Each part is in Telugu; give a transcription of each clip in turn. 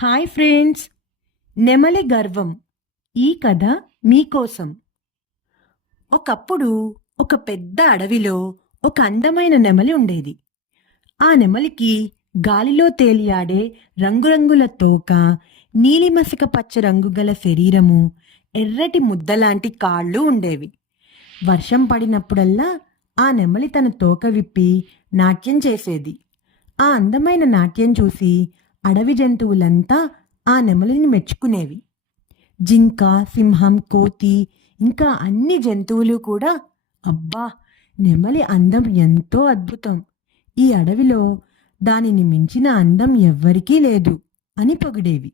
హాయ్ ఫ్రెండ్స్, నెమలి గర్వం ఈ కథ మీకోసం. ఒకప్పుడు ఒక పెద్ద అడవిలో ఒక అందమైన నెమలి ఉండేది. ఆ నెమలికి గాలిలో తేలియాడే రంగురంగుల తోక, నీలిమసక పచ్చ రంగు గల శరీరము, ఎర్రటి ముద్దలాంటి కాళ్ళు ఉండేవి. వర్షం పడినప్పుడల్లా ఆ నెమలి తన తోక విప్పి నాట్యం చేసేది. ఆ అందమైన నాట్యం చూసి అడవి జంతువులంతా ఆ నెమలిని మెచ్చుకునేవి. జింక, సింహం, కోతి ఇంకా అన్ని జంతువులు కూడా అబ్బా, నెమలి అందం ఎంతో అద్భుతం, ఈ అడవిలో దానిని మించిన అందం ఎవ్వరికీ లేదు అని పొగిడేవి.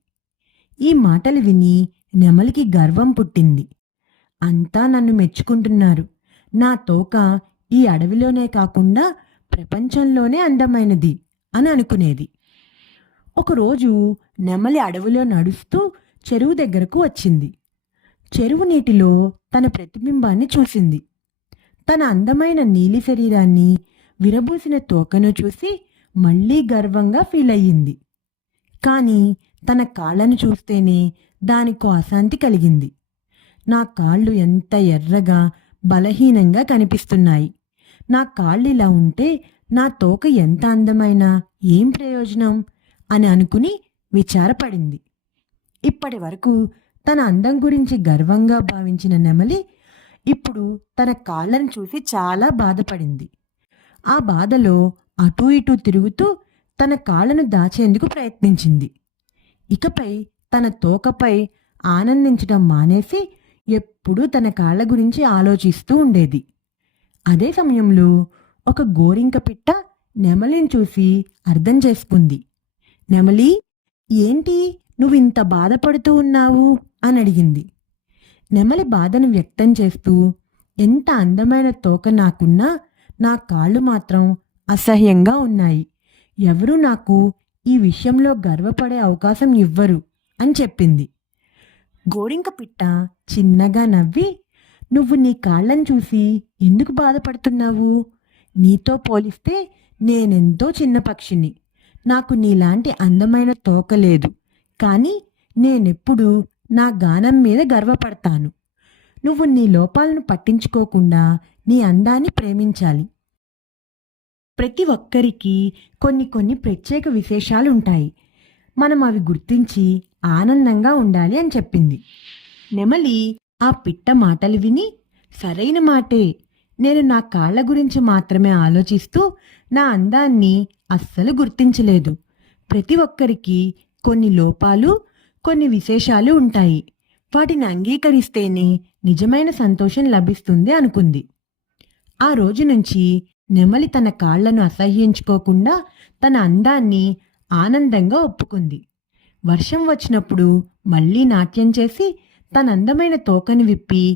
ఈ మాటలు విని నెమలికి గర్వం పుట్టింది. అంతా నన్ను మెచ్చుకుంటున్నారు, నా తోక ఈ అడవిలోనే కాకుండా ప్రపంచంలోనే అందమైనది అని అనుకునేది. ఒకరోజు నెమలి అడవిలో నడుస్తూ చెరువు దగ్గరకు వచ్చింది. చెరువు నీటిలో తన ప్రతిబింబాన్ని చూసింది. తన అందమైన నీలి శరీరాన్ని, విరబూసిన తోకను చూసి మళ్ళీ గర్వంగా ఫీల్ అయ్యింది. కానీ తన కాళ్ళను చూస్తేనే దానికో అశాంతి కలిగింది. నా కాళ్ళు ఎంత ఎర్రగా, బలహీనంగా కనిపిస్తున్నాయి. నా కాళ్ళు ఇలా ఉంటే నా తోక ఎంత అందమైనా ఏం ప్రయోజనం అని అనుకుని విచారపడింది. ఇప్పటి వరకు తన అందం గురించి గర్వంగా భావించిన నెమలి ఇప్పుడు తన కాళ్ళను చూసి చాలా బాధపడింది. ఆ బాధలో అటూ ఇటూ తిరుగుతూ తన కాళ్ళను దాచేందుకు ప్రయత్నించింది. ఇకపై తన తోకపై ఆనందించడం మానేసి ఎప్పుడూ తన కాళ్ళ గురించి ఆలోచిస్తూ ఉండేది. అదే సమయంలో ఒక గోరింక పిట్ట నెమలిని చూసి అర్థం చేసుకుంది. నెమలి, ఏంటి నువ్వు ఇంత బాధపడుతూ ఉన్నావు అని అడిగింది. నెమలి బాధను వ్యక్తం చేస్తూ, ఎంత అందమైన తోక నాకున్నా నా కాళ్ళు మాత్రం అసహ్యంగా ఉన్నాయి. ఎవరూ నాకు ఈ విషయంలో గర్వపడే అవకాశం ఇవ్వరు అని చెప్పింది. గోరింక పిట్ట చిన్నగా నవ్వి, నువ్వు నీ కాళ్ళను చూసి ఎందుకు బాధపడుతున్నావు? నీతో పోలిస్తే నేనెంతో చిన్న పక్షిని. నాకు నీలాంటి అందమైన తోక లేదు, కానీ నేనెప్పుడూ నా గానం మీద గర్వపడతాను. నువ్వు నీ లోపాలను పట్టించుకోకుండా నీ అందాన్ని ప్రేమించాలి. ప్రతి ఒక్కరికి కొన్ని కొన్ని ప్రత్యేక విశేషాలు ఉంటాయి. మనం అవి గుర్తించి ఆనందంగా ఉండాలి అని చెప్పింది. నెమలి ఆ పిట్ట మాటలు విని, సరైన మాటే, నేను నా కాళ్ళ గురించి మాత్రమే ఆలోచిస్తూ నా అందాన్ని అస్సలు గుర్తించలేదు. ప్రతి ఒక్కరికి కొన్ని లోపాలు, కొన్ని విశేషాలు ఉంటాయి. వాటిని అంగీకరిస్తేనే నిజమైన సంతోషం లభిస్తుంది అనుకుంది. ఆ రోజు నుంచి నెమలి తన కాళ్లను అసహ్యించుకోకుండా తన అందాన్ని ఆనందంగా ఒప్పుకుంది. వర్షం వచ్చినప్పుడు మళ్ళీ నాట్యం చేసి తన అందమైన తోకను విప్పి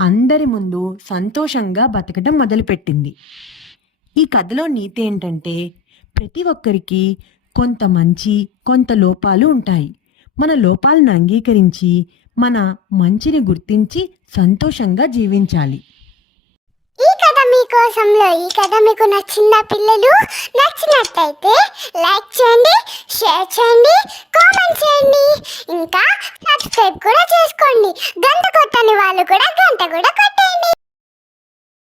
అందరి ముందు సంతోషంగా బతకడం మొదలుపెట్టింది. ఈ కథలో నీతి ఏంటంటే, ప్రతి ఒక్కరికి కొంత మంచి, కొంత లోపాలు ఉంటాయి. మన లోపాలను అంగీకరించి మన మంచిని గుర్తించి సంతోషంగా జీవించాలి. ఈ కథ మీకోసంలో ఈ కథ మీకు నచ్చిందా పిల్లలు? నచ్చినట్లయితే లైక్ చేయండి, షేర్ చేయండి, కామెంట్ చేయండి, ఇంకా సబ్స్క్రైబ్ కూడా చేసుకోండి. గంట కొట్టని వాళ్ళు కూడా గంట కూడా కొట్టండి.